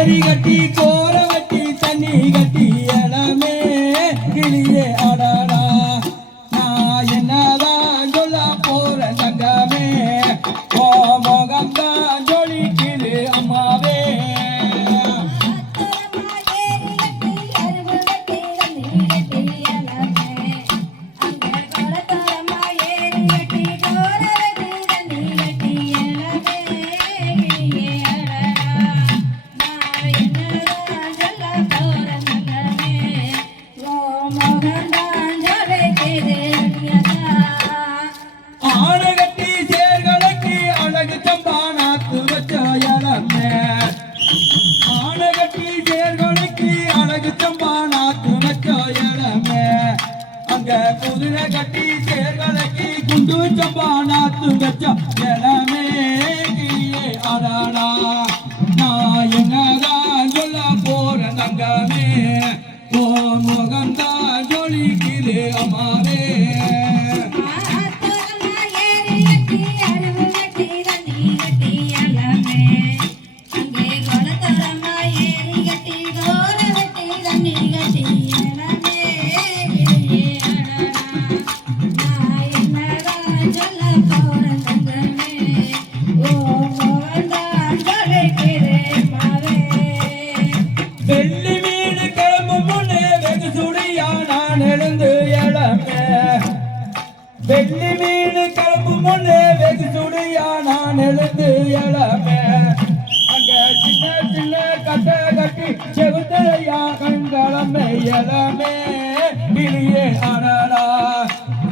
ஏரி கட்டி கோர வட்டி தண்ணி கட்டி இளமே கிளியே அடடா நான் என்னதான் சொல்ல போற தங்கமே ஓ முகம்தான் ஜொலிக்குது அம்மாவே குதிரை கட்டி சேர்கலக்கி குண்டு சம்பானாத்து வச்ச இளமே கிளியே அடாடா நான் என்னதான் சொல்ல போற தங்கமே ஓ முகம்தான் ஜொலிக்குது அம்மாவே வெள்ளி மீன் கிளம்பு முன்னே வெகு சுடியா நான் எழுந்து இளமே அங்க சின்ன சின்ன கட்டை கட்டி செவுத்தையா கண்களமே இளமே கிளியே அடடா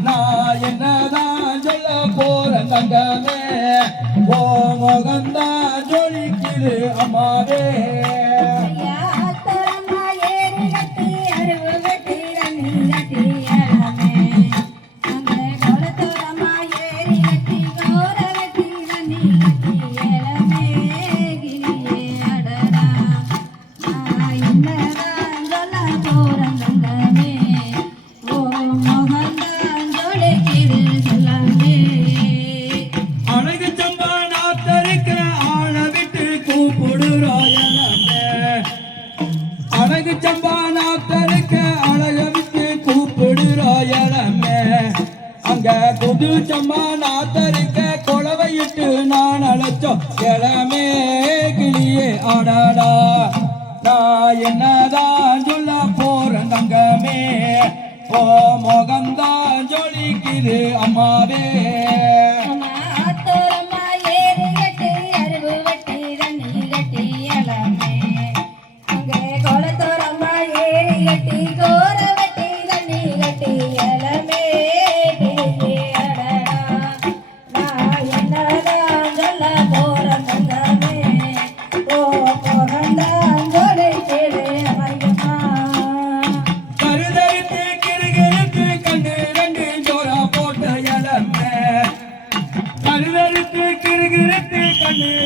நான் என்னதான் சொல்ல போற தங்கமே ஓ முகம்தான் ஜொலிக்குது அம்மாவே அழகு சம்பானாத்தருக்க அழக விட்டு கூப்பிடுறாயலமே அங்க புது சம்பானாத்தருக்க கொலவையிட்டு நான் அழைச்சோம் இளமே கிளியே ஆடாடா நான் என்னதான் சொல்ல போறேன் தங்கமே ஓ முகம்தான் ஜொலிக்குது அம்மாவே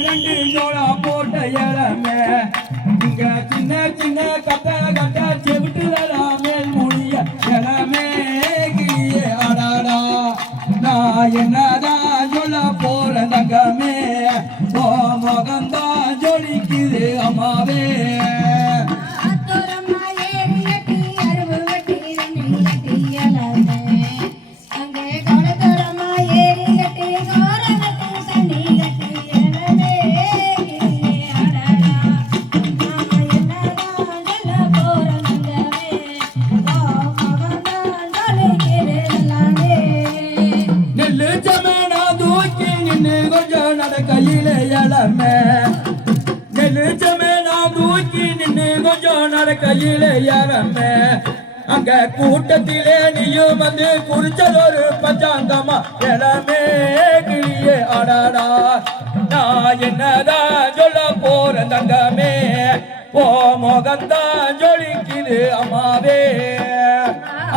ரெண்டு ஜோடா போட்ட இளமே இங்க சின்ன சின்ன கட்ட கட்ட செவிட்டுதா மேல் மொழிய இளமே கிளியே அடாடா நான் என்னதான் சொல்ல போற தங்கமே ஓ முகம்தான் ஜொலிக்குது அம்மாவே கையிலே இளமே நெலுச்சமே நான் தூக்கி நின்று கொஞ்சம் நட கையிலே இளமே அங்க கூட்டத்திலே நீயும் வந்து குறிச்சதொரு பஞ்சாங்கம்மா இளமே கிளியே அடாடா நான் என்னதான் சொல்ல போற தங்கமே ஓ முகம்தான் ஜொலிக்குது அம்மாவே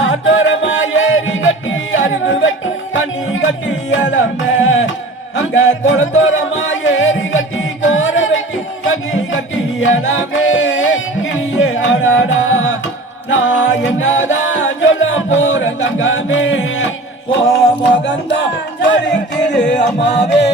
ஆத்தோரமா ஏறி கட்டி அறிவு வெட்டி தண்ணி கட்டி இளமே அங்க குளத்தோரமா ஏறி கட்டி கோர வெட்டி தண்ணி கட்டி இளமே கிளியே அடாடா நான் என்னதான் சொல்ல போற தங்கமே ஓ முகம்தான் ஜொலிக்குது அம்மாவே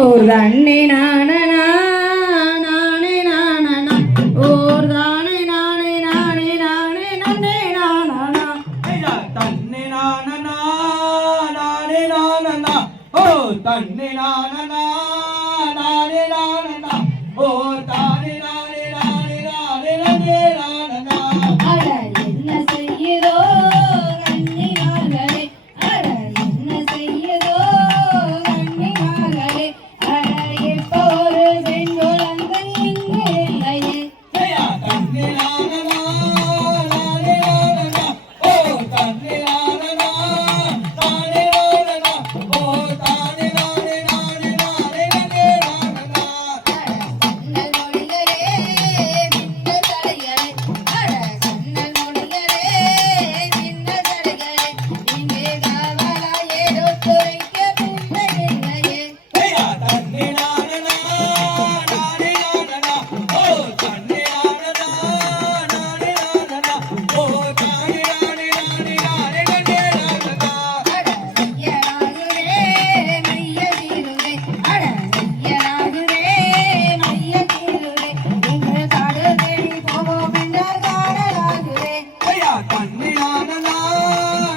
ஓர் தன்னே நானனா நானே நானனா ஓர் தானே நானே நானே நானே நன்னே நானனா ஐயா தன்னே நானனா நானே நானனா ஓ தன்னே நானனா நானே நானனா ஓ தானே நானே நானே நானே நன்னே நானனா அட என்ன செய்யுதோ கண்ணினாலே அட என்ன செய்யுதோ கண்ணினாலே அட இப்போ ஒரு பெண் குழந்தை இங்கு இல்லையே ஐயா தன்னே நானனா நானே நானனா ஓ தன்னே நானனா நானே நானனா ஓ தானே நானே நானே நானே நன்னே நானனா கண்ணல் மொழிகளே மின்ன தடைகளே அட கண்ணல் மொழிகளே மின்ன தடைகளே இங்கே காவலா ஏதோ துறைக்க பிள்ளை இல்லையே ஐயா தன்னே நானனா நானே நானனா ஓ தன்னே நானனா நானே நானனா ஓ தானே நானே நானே நானே நன்னே நானனா அட மையலாகுதே மைய தீருதே அட மையலாகுதே மைய தீருதே இங்கு காடு தேடி போவோம் என்றால் காடலாகுதே ஐயா தன்னே நானனா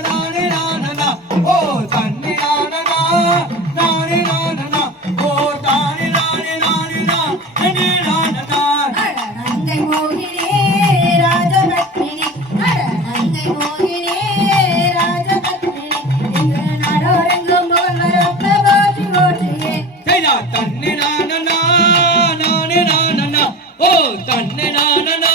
நானே நானனா ஓ தன்னே நானனா நானே நானனா ஓ தானே நானே நானே நன்னே நானனா அட நங்கை மோகினி ராஜபத்மினி அட நங்கை மோகினி ராஜபத்மினி இங்கு நாடோரெங்கும் புகழ்வரப்ப போற்றி போற்றியே ஐயா தன்னே நானனா நானே நானனா ஓ தன்னே நானனா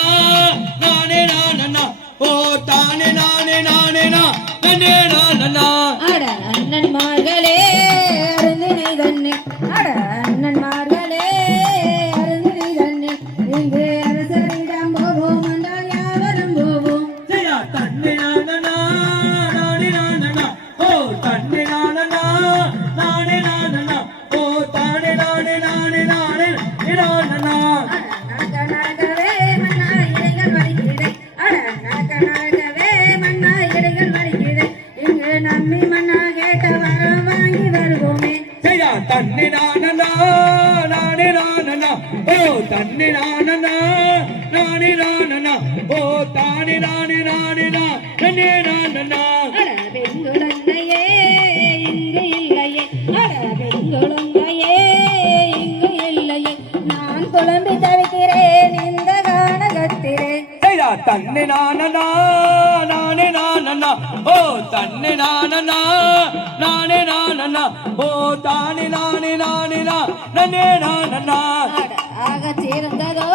நானே நானனா ஓ தானே நானே நானே நன்னே நானனா அட அண்ணன்மார்களே அருந்தினை தன்னை அட அண்ணன்மார்களே அருந்தினை தன்னை இங்கு அரசரிடம் போவோம் என்றால் யாவரும் போவோம் ஐயா தன்னே நானனா நானே நானனா ஓ தன்னே நானனா நானே நானனா ஓ தானே நானே நானே நானே நானனா அட நடக்க நடக்கவே மன்னா இடைகள் வலிக்குதே அட நடக்க நடக்கவே மன்னா இடைகள் வலிக்குதே இங்கு நம்பி மன்னா கேட்ட வரம் வாங்கி வருவோமே ஐயா தன்னே நானனா நானே நானனா ஓ தன்னே நானனா நானே நானனா ஓ தானே நானே நானே நன்னே நானனா அட பெண்குழந்தையே இங்கு இல்லையே அட பெண்குழந்தையே இங்கு இல்லையே நான் குழம்பி தவிக்கிறேன் இந்த கானகத்திலே ஐயா தன்னே நானனா நானே நானனா ஓ தன்னே நானனா நானே நானனா ஓ தானே நானே நானே நன்னே நானனா அட ஆகச் சேர்ந்ததோ